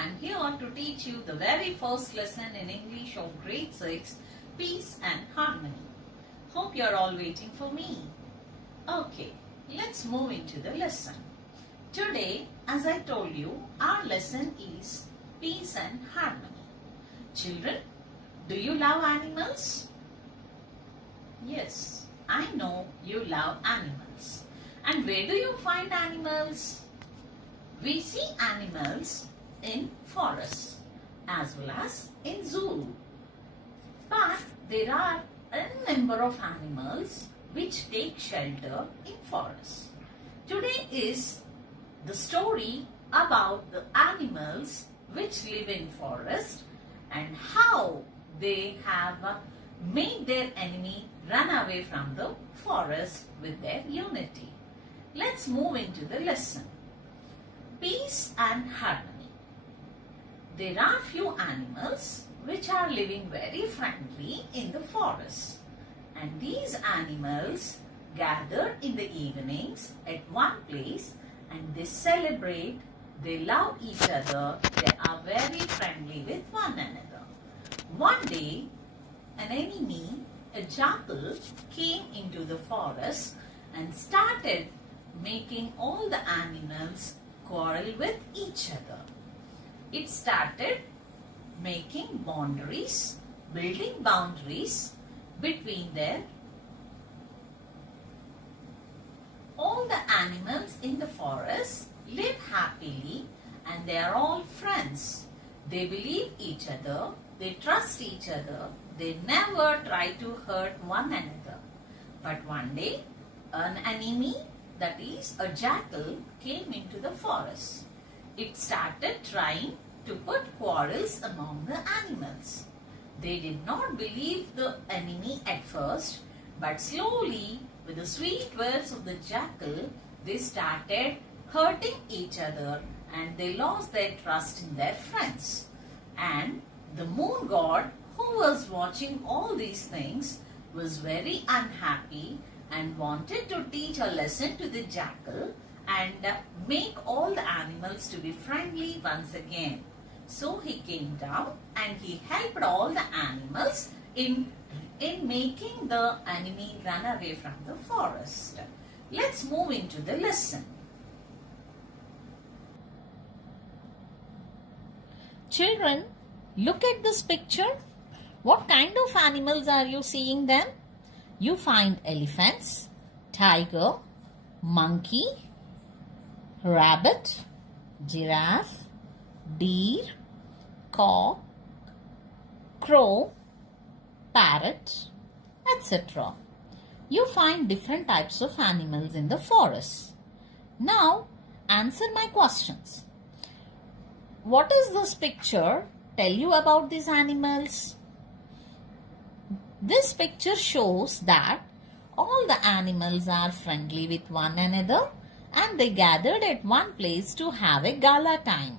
I am here to teach you the very first lesson in English of grade 6, Peace and Harmony. Hope you are all waiting for me. Okay, let's move into the lesson. Today, as I told you, our lesson is Peace and Harmony. Children, do you love animals? Yes, I know you love animals. And where do you find animals? We see animals in forests as well as in zoo. But there are a number of animals which take shelter in forests. Today is the story about the animals which live in forest and how they have made their enemy run away from the forest with their unity. Let's move into the lesson. Peace and Harmony. There are few animals which are living very friendly in the forest, and these animals gather in the evenings at one place and they celebrate, they love each other, they are very friendly with one another. One day, an enemy, a jackal, came into the forest and started making all the animals quarrel with each other. It started making boundaries, building boundaries between them. All the animals in the forest live happily and they are all friends. They believe each other, they trust each other, they never try to hurt one another. But one day, an enemy, that is a jackal, came into the forest. It started trying to put quarrels among the animals. They did not believe the enemy at first, but slowly, with the sweet words of the jackal, they started hurting each other and they lost their trust in their friends. And the moon god, who was watching all these things, was very unhappy and wanted to teach a lesson to the jackal and make all the animals to be friendly once again. So he came down and he helped all the animals in making the enemy run away from the forest. Let's move into the lesson. Children, look at this picture. What kind of animals are you seeing them? You find elephants, tiger, monkey, rabbit, giraffe, deer, cock, crow, parrot, etc. You find different types of animals in the forest. Now, answer my questions. What does this picture tell you about these animals? This picture shows that all the animals are friendly with one another and they gathered at one place to have a gala time.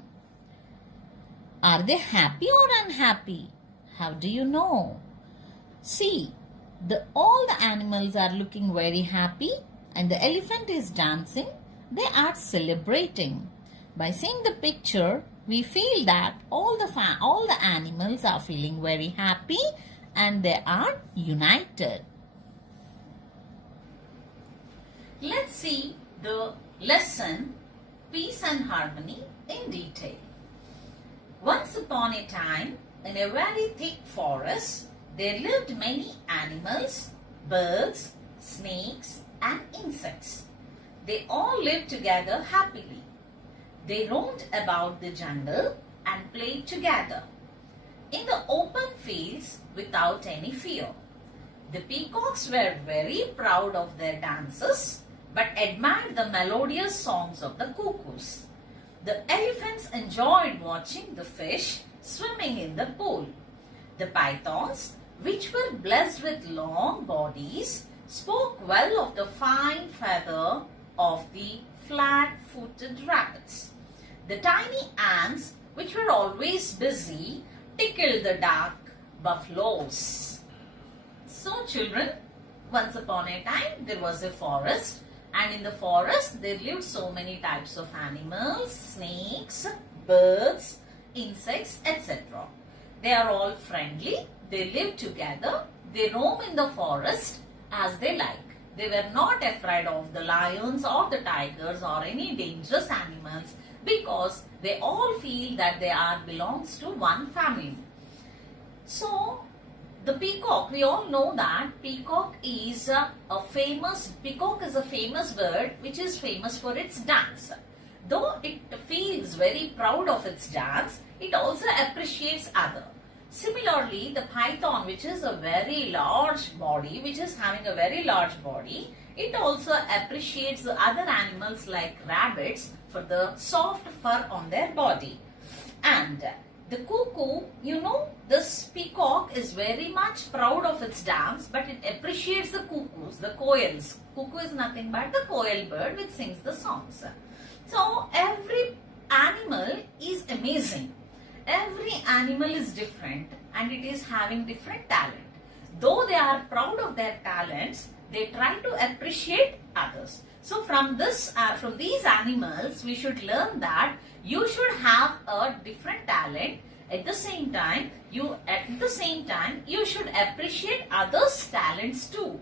Are they happy or unhappy? How do you know? See, all the animals are looking very happy and the elephant is dancing. They are celebrating. By seeing the picture, we feel that all the animals are feeling very happy and they are united. Let's see the lesson Peace and Harmony in detail. Once upon a time, in a very thick forest, there lived many animals, birds, snakes and insects. They all lived together happily. They roamed about the jungle and played together in the open fields without any fear. The peacocks were very proud of their dances but admired the melodious songs of the cuckoos. The elephants enjoyed watching the fish swimming in the pool. The pythons, which were blessed with long bodies, spoke well of the fine feather of the flat-footed rabbits. The tiny ants, which were always busy, tickled the dark buffaloes. So children, once upon a time there was a forest, and in the forest there lived so many types of animals, snakes, birds insects, etc. They are all friendly. They live together. They roam in the forest as they like. They were not afraid of the lions or the tigers or any dangerous animals because they all feel that they belongs to one family. So, the peacock, we all know that peacock is a famous bird which is famous for its dance. Though it feels very proud of its dance, it also appreciates others. Similarly, the python, which is a very large body, it also appreciates the other animals like rabbits for the soft fur on their body. And the cuckoo, this peacock is very much proud of its dance, but it appreciates the cuckoos, the koels. Cuckoo is nothing but the koel bird which sings the songs. So, every animal is amazing. Every animal is different and it is having different talent. Though they are proud of their talents, they try to appreciate others. So from these animals, we should learn that you should have a different talent. At the same time, you should appreciate others' talents too.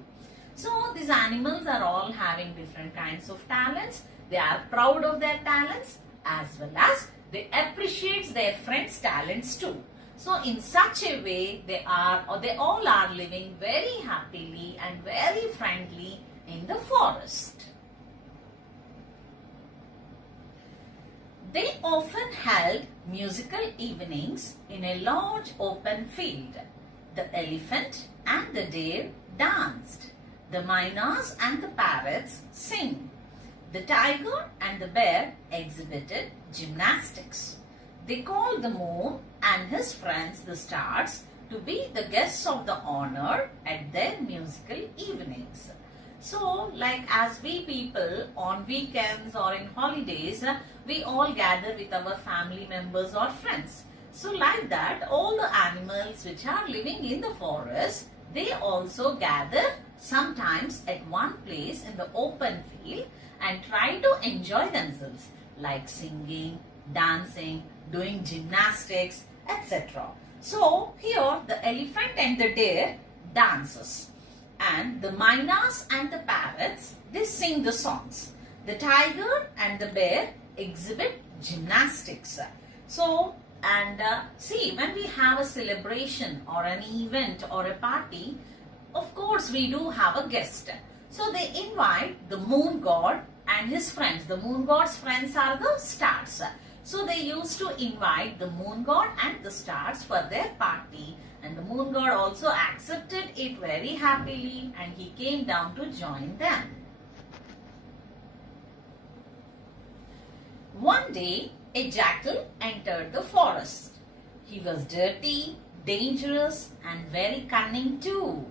So these animals are all having different kinds of talents. They are proud of their talents as well as they appreciate their friends' talents too. So in such a way, they all are living very happily and very friendly in the forest. They often held musical evenings in a large open field. The elephant and the deer danced. The mynas and the parrots sing. The tiger and the bear exhibited gymnastics. They called the moon and his friends, the stars, to be the guests of the honor at their musical evenings. So, like as we people on weekends or in holidays, we all gather with our family members or friends. So, like that, all the animals which are living in the forest, they also gather sometimes at one place in the open field and try to enjoy themselves, like singing, dancing, doing gymnastics, etc. So, here the elephant and the deer dances, and the mynas and the parrots, they sing the songs. The tiger and the bear exhibit gymnastics. So, and see, when we have a celebration or an event or a party, of course we do have a guest. So they invite the moon god and his friends. The moon god's friends are the stars. So they used to invite the moon god and the stars for their party, and the moon god also accepted it very happily and he came down to join them. One day, a jackal entered the forest. He was dirty, dangerous and very cunning too.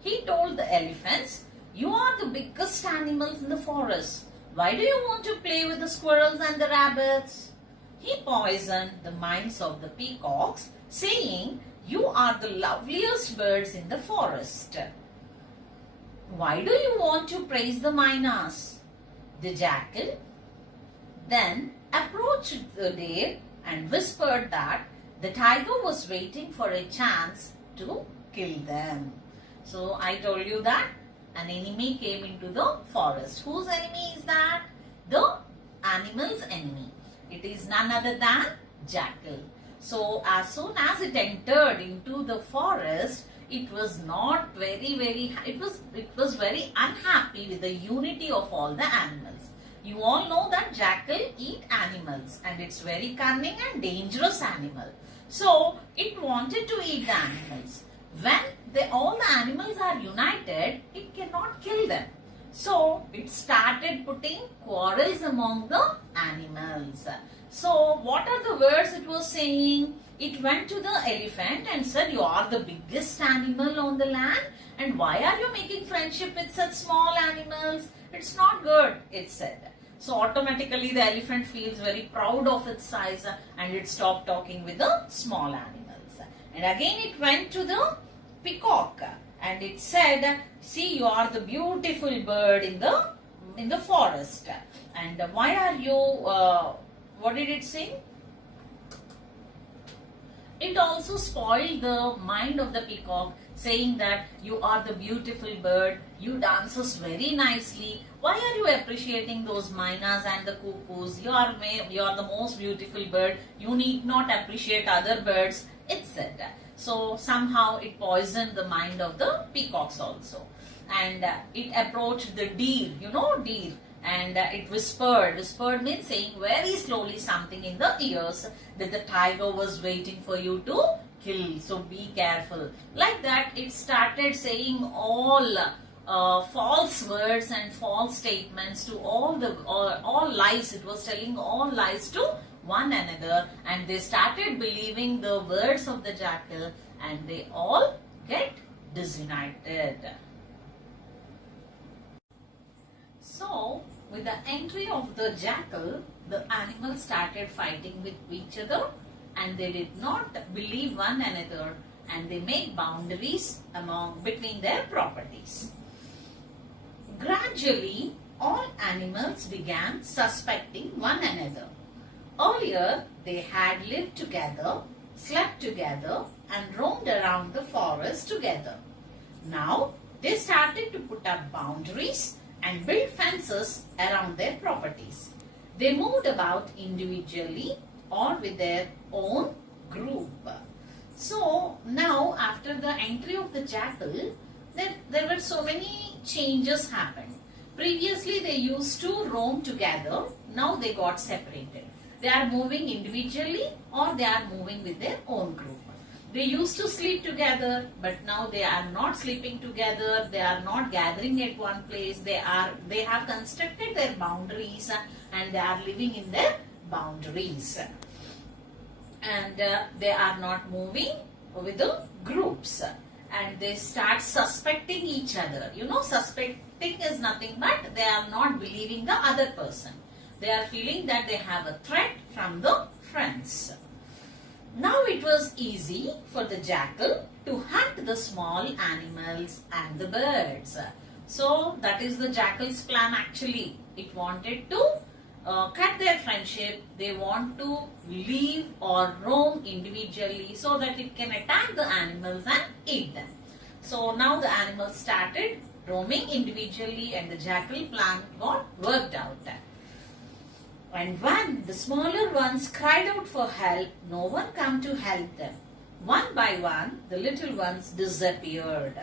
He told the elephants, "You are the biggest animals in the forest. Why do you want to play with the squirrels and the rabbits?" He poisoned the minds of the peacocks, saying, "You are the loveliest birds in the forest. Why do you want to praise the mynas?" The jackal then approached the deer and whispered that the tiger was waiting for a chance to kill them. So I told you that an enemy came into the forest. Whose enemy is that? The animal's enemy. It is none other than jackal. So as soon as it entered into the forest, it was not it was very unhappy with the unity of all the animals. You all know that jackal eat animals and it's very cunning and dangerous animal. So it wanted to eat the animals. When all the animals are united, it cannot kill them. So it started putting quarrels among the animals. So what are the words it was saying? It went to the elephant and said, "You are the biggest animal on the land, and why are you making friendship with such small animals? It's not good," it said. So automatically the elephant feels very proud of its size and it stopped talking with the small animals. And again it went to the peacock and it said, "See, you are the beautiful bird in the forest. And why are you, what did it say? It also spoiled the mind of the peacock, saying that you are the beautiful bird, you dances very nicely. Why are you appreciating those mynas and the cuckoos? You are the most beautiful bird. You need not appreciate other birds, etc. So somehow it poisoned the mind of the peacocks also. And it approached the deer, deer. And it whispered means saying very slowly something in the ears, that the tiger was waiting for you to kill, so be careful. Like that, it started saying all false words and false statements to all lies. It was telling all lies to one another, and they started believing the words of the jackal, and they all get disunited. So, with the entry of the jackal, the animals started fighting with each other, and they did not believe one another, and they made boundaries between their properties. Gradually, all animals began suspecting one another. Earlier, they had lived together, slept together, and roamed around the forest together. Now, they started to put up boundaries and build fences around their properties. They moved about individually or with their own group. So now, after the entry of the jackal, there were so many changes happened. Previously they used to roam together, now they got separated. They are moving individually or they are moving with their own group. They used to sleep together, but now they are not sleeping together. They are not gathering at one place. They have constructed their boundaries and they are living in their boundaries. And they are not moving with the groups. And they start suspecting each other. Suspecting is nothing but they are not believing the other person. They are feeling that they have a threat from the friends. Now it was easy for the jackal to hunt the small animals and the birds. So that is the jackal's plan actually. It wanted to cut their friendship. They want to leave or roam individually so that it can attack the animals and eat them. So now the animals started roaming individually and the jackal plan got worked out. And when the smaller ones cried out for help, no one came to help them. One by one, the little ones disappeared.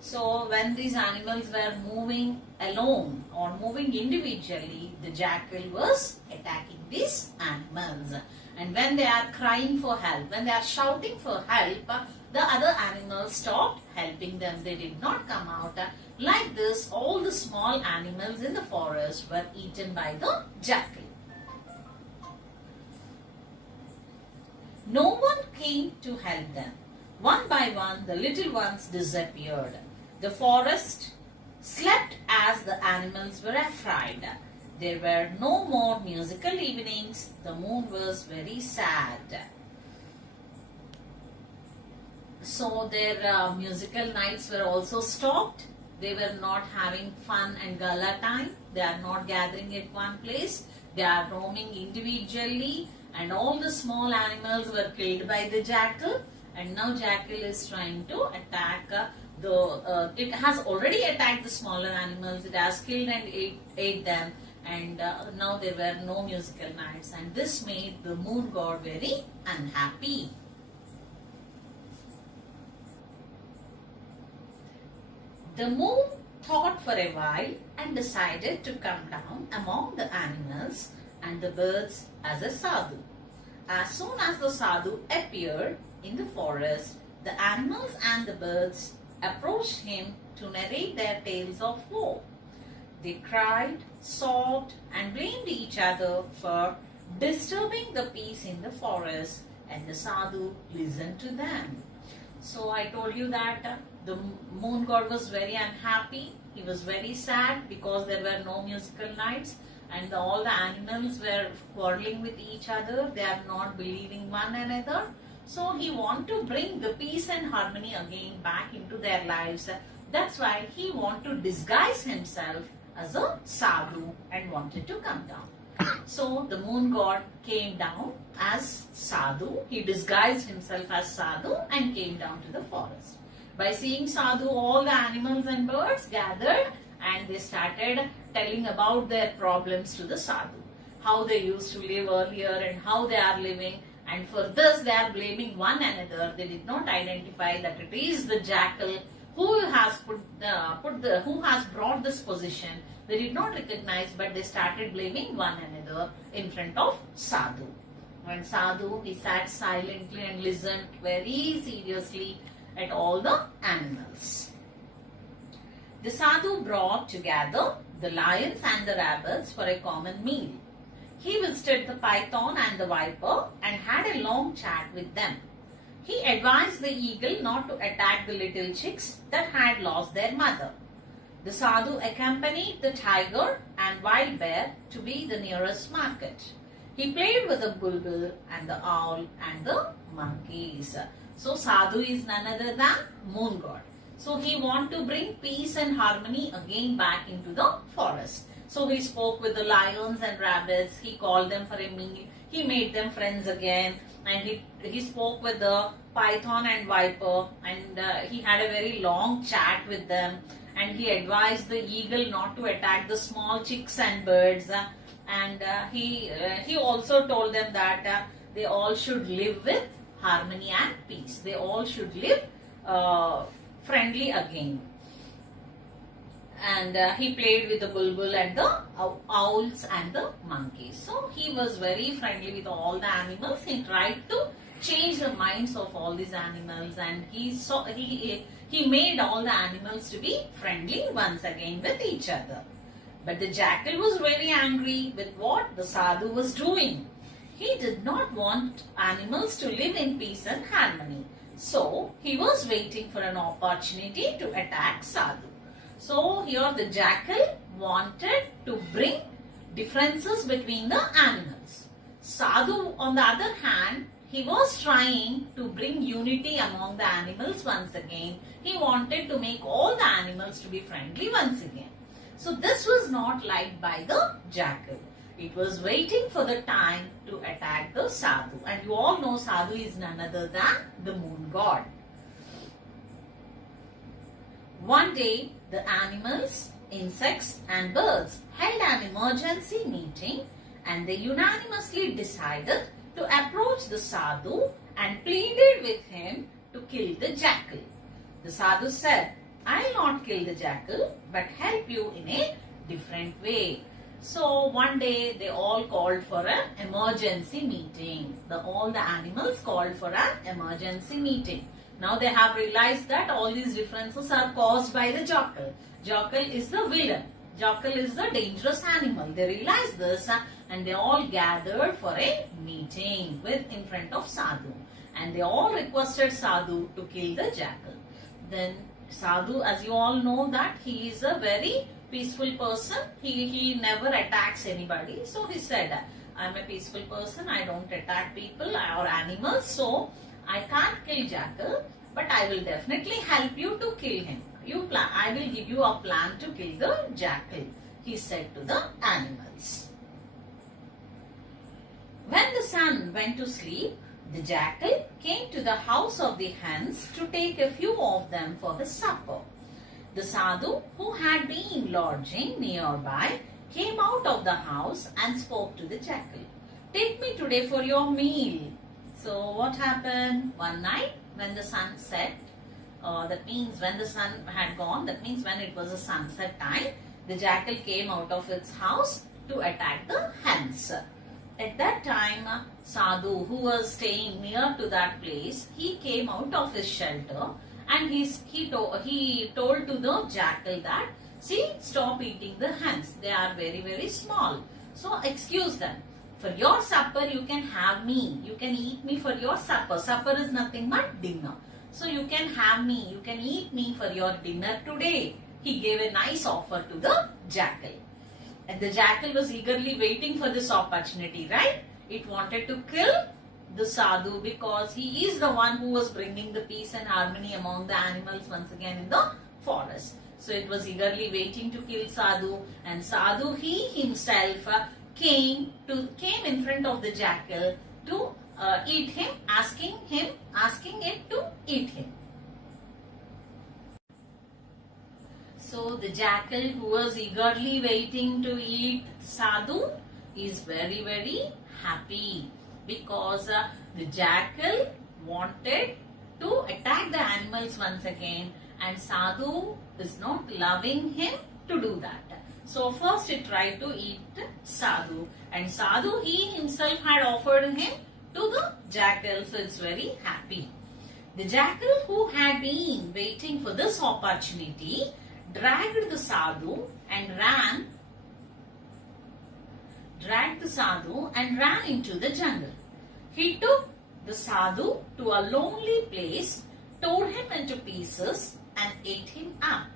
So when these animals were moving alone or moving individually, the jackal was attacking these animals. And when they are crying for help, when they are shouting for help, the other animals stopped helping them. They did not come out. Like this, all the small animals in the forest were eaten by the jackal. No one came to help them. One by one, the little ones disappeared. The forest slept as the animals were afraid. There were no more musical evenings. The moon was very sad. So their musical nights were also stopped. They were not having fun and gala time. They are not gathering at one place. They are roaming individually. And all the small animals were killed by the jackal, and now jackal is trying to attack it has already attacked the smaller animals. It has killed and ate them, and now there were no musical nights, and this made the moon god very unhappy. The moon thought for a while and decided to come down among the animals and the birds as a sadhu. As soon as the sadhu appeared in the forest, the animals and the birds approached him to narrate their tales of woe. They cried, sobbed, and blamed each other for disturbing the peace in the forest, and the sadhu listened to them. So I told you that the moon god was very unhappy. He was very sad because there were no musical nights. And all the animals were quarreling with each other. They are not believing one another. So he wanted to bring the peace and harmony again back into their lives. That's why he wanted to disguise himself as a sadhu and wanted to come down. So the moon god came down as Sadhu. He disguised himself as Sadhu and came down to the forest. By seeing Sadhu, all the animals and birds gathered and they started telling about their problems to the Sadhu. How they used to live earlier and how they are living. And for this they are blaming one another. They did not identify that it is the jackal who has who has brought this position. They did not recognize, but they started blaming one another in front of Sadhu. When Sadhu, he sat silently and listened very seriously at all the animals. The Sadhu brought together the lions and the rabbits for a common meal. He visited the python and the viper and had a long chat with them. He advised the eagle not to attack the little chicks that had lost their mother. The Sadhu accompanied the tiger and wild bear to be the nearest market. He played with the bulbul and the owl and the monkeys. So Sadhu is none other than moon god. So he wanted to bring peace and harmony again back into the forest. So he spoke with the lions and rabbits. He called them for a meal. He made them friends again. And he spoke with the python and viper. And he had a very long chat with them. And he advised the eagle not to attack the small chicks and birds. And he also told them that they all should live with harmony and peace. They all should live friendly again. And he played with the bulbul and the owls and the monkeys. So he was very friendly with all the animals. He tried to change the minds of all these animals, and he made all the animals to be friendly once again with each other. But the jackal was very angry with what the Sadhu was doing. He did not want animals to live in peace and harmony. So he was waiting for an opportunity to attack Sadhu. So here the jackal wanted to bring differences between the animals. Sadhu, on the other hand, he was trying to bring unity among the animals once again. He wanted to make all the animals to be friendly once again. So this was not liked by the jackal. It was waiting for the time to attack the Sadhu. And you all know Sadhu is none other than the moon god. One day, the animals, insects and birds held an emergency meeting and they unanimously decided to approach the Sadhu and pleaded with him to kill the jackal. The Sadhu said, "I will not kill the jackal but help you in a different way." So one day they all called for an emergency meeting. All the animals called for an emergency meeting. Now they have realized that all these differences are caused by the jackal. Jackal is the villain. Jackal is the dangerous animal. They realized this and they all gathered for a meeting in front of Sadhu. And they all requested Sadhu to kill the jackal. Then Sadhu, as you all know, that he is a very peaceful person. He never attacks anybody. So he said, "I'm a peaceful person. I don't attack people or animals. So I can't kill jackal, but I will definitely help you to kill him. I will give you a plan to kill the jackal," he said to the animals. When the sun went to sleep, the jackal came to the house of the hens to take a few of them for his supper. The Sadhu, who had been lodging nearby, came out of the house and spoke to the jackal. "Take me today for your meal." So what happened? One night when the sun set, that means when the sun had gone, that means when it was a sunset time, the jackal came out of its house to attack the hens. At that time, Sadhu, who was staying near to that place, he came out of his shelter and he told to the jackal that, "See, stop eating the hens. They are very, very small. So excuse them. For your supper, you can have me. You can eat me for your supper. Supper is nothing but dinner. So you can have me. You can eat me for your dinner today." He gave a nice offer to the jackal. And the jackal was eagerly waiting for this opportunity, right? It wanted to kill the Sadhu because he is the one who was bringing the peace and harmony among the animals once again in the forest. So it was eagerly waiting to kill Sadhu, and Sadhu, he himself came in front of the jackal to eat him, asking it to eat him. So the jackal, who was eagerly waiting to eat Sadhu, is very, very happy because the jackal wanted to attack the animals once again, and Sadhu is not allowing him to do that. So first it tried to eat Sadhu, and Sadhu, he himself had offered him to the jackal, so it's very happy. The jackal, who had been waiting for this opportunity, dragged the Sadhu and ran into the jungle. He took the Sadhu to a lonely place, tore him into pieces and ate him up.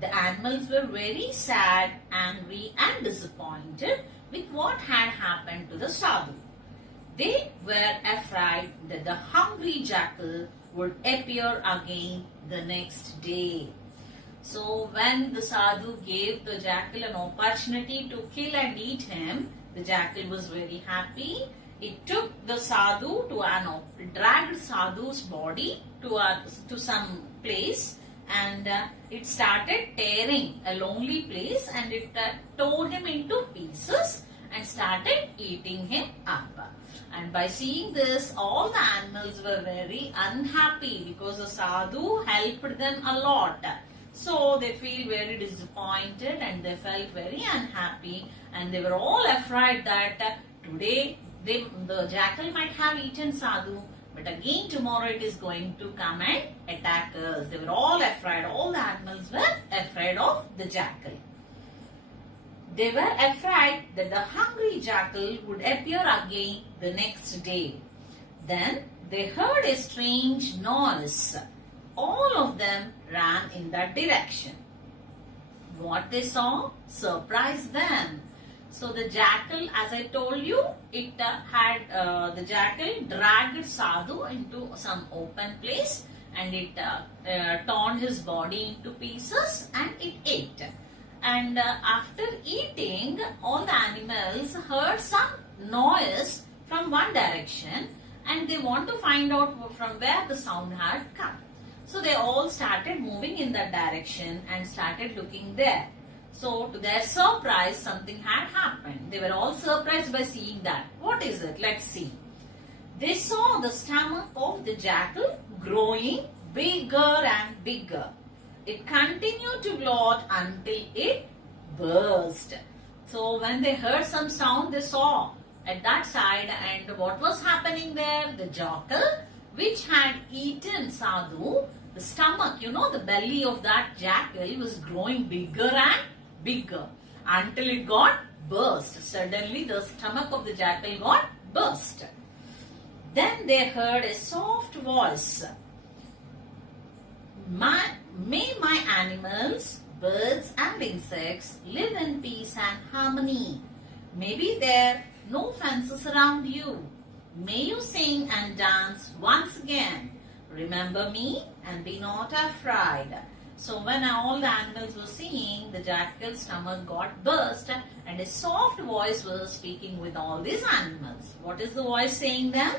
The animals were very sad, angry and disappointed with what had happened to the Sadhu. They were afraid that the hungry jackal would appear again the next day. So when the Sadhu gave the jackal an opportunity to kill and eat him, the jackal was very happy. It took the Sadhu dragged Sadhu's body to some place, and it started tearing a lonely place, and it tore him into pieces and started eating him up. And by seeing this, all the animals were very unhappy because the Sadhu helped them a lot. So they feel very disappointed and they felt very unhappy, and they were all afraid that today the jackal might have eaten Sadhu, but again tomorrow it is going to come and attack us. They were all afraid. All the animals were afraid of the jackal. They were afraid that the hungry jackal would appear again the next day. Then they heard a strange noise. All of them ran in that direction. What they saw surprised them. So the jackal, as I told you, the jackal dragged Sadhu into some open place, and it torn his body into pieces and it ate. And after eating, all the animals heard some noise from one direction, and they want to find out from where the sound had come. So they all started moving in that direction and started looking there. So to their surprise, something had happened. They were all surprised by seeing that. What is it? Let's see. They saw the stomach of the jackal growing bigger and bigger. It continued to bloat until it burst. So when they heard some sound, they saw at that side, and what was happening there? The jackal, which had eaten Sadhu, the stomach, the belly of that jackal was growing bigger and bigger until it got burst. Suddenly the stomach of the jackal got burst. Then they heard a soft voice. May my animals, birds and insects live in peace and harmony. May be there no fences around you. May you sing and dance once again. Remember me and be not afraid. So when all the animals were singing, the jackal's stomach got burst, and a soft voice was speaking with all these animals. What is the voice saying then?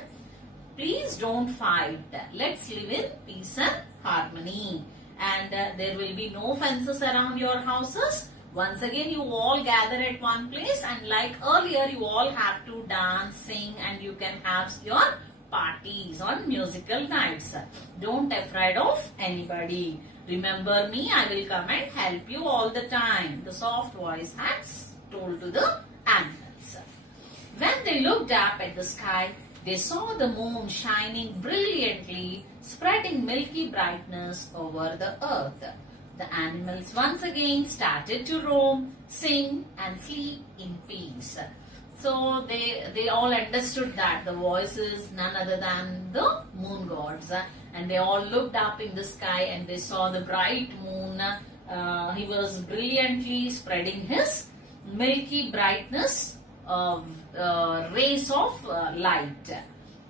Please don't fight. Let's live in peace and harmony. And there will be no fences around your houses. Once again, you all gather at one place, and like earlier, you all have to dance, sing, and you can have your parties on musical nights. Don't afraid of anybody. Remember me, I will come and help you all the time. The soft voice had told to the animals. When they looked up at the sky, they saw the moon shining brilliantly, spreading milky brightness over the earth. The animals once again started to roam, sing and sleep in peace. So they all understood that the voice is none other than the moon gods. And they all looked up in the sky and they saw the bright moon. He was brilliantly spreading his milky brightness of rays of light.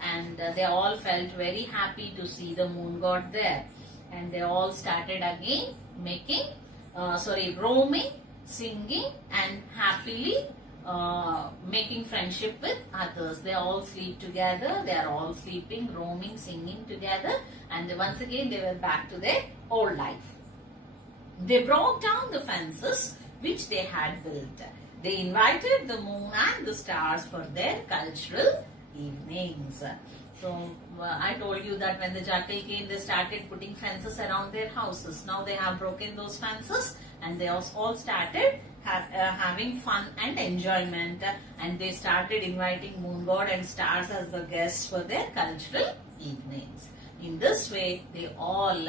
And they all felt very happy to see the moon god there. And they all started again roaming, singing and happily making friendship with others. They all sleep together. They are all sleeping, roaming, singing together. And once again they were back to their old life. They broke down the fences which they had built. They invited the moon and the stars for their cultural evenings. So I told you that when the jackal came, they started putting fences around their houses. Now they have broken those fences and they all started having fun and enjoyment, and they started inviting moon god and stars as the guests for their cultural evenings. In this way, they all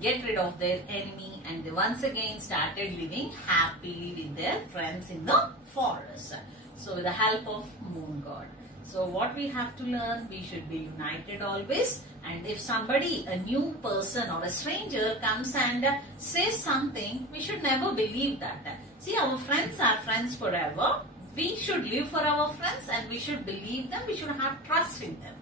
get rid of their enemy and they once again started living happily with their friends in the forest. So with the help of moon god. So what we have to learn, we should be united always, and if somebody, a new person or a stranger comes and says something, we should never believe that. See, our friends are friends forever. We should live for our friends and we should believe them, we should have trust in them.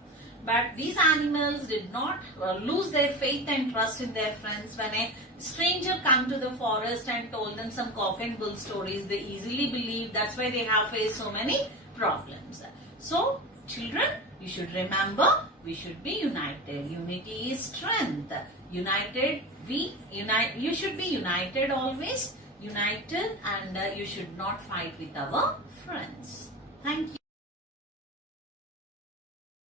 But these animals did not lose their faith and trust in their friends. When a stranger came to the forest and told them some cock and bull stories, they easily believed. That's why they have faced so many problems. So, children, you should remember, we should be united. Unity is strength. You should be united always. United, and you should not fight with our friends. Thank you.